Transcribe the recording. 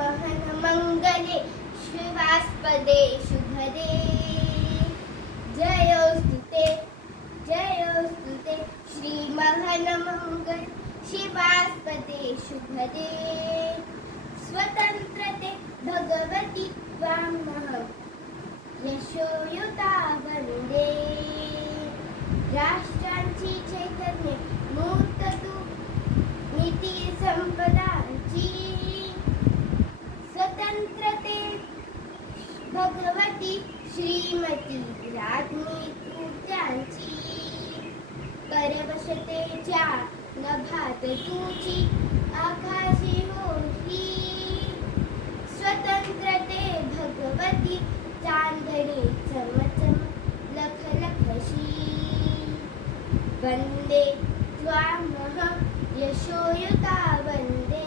महन मंगले शिवास्पदे शुभदे जयोस्तुते श्री महन मंगल शिवास्पदे शुभदे स्वतंत्रते भगवती त्वामहं यशोयुता वंदे राष्ट्रांची चैतन्य मूर्त तू नीती संपदांची स्वतंत्रते भगवती श्रीमती राज्ञी तू त्यांची करवशतेच्या नभात तुझी आकाशी होती स्वतंत्रते भगवती चांदणी चमचम लख लखशी वंदे त्वामहं यशोयुता वंदे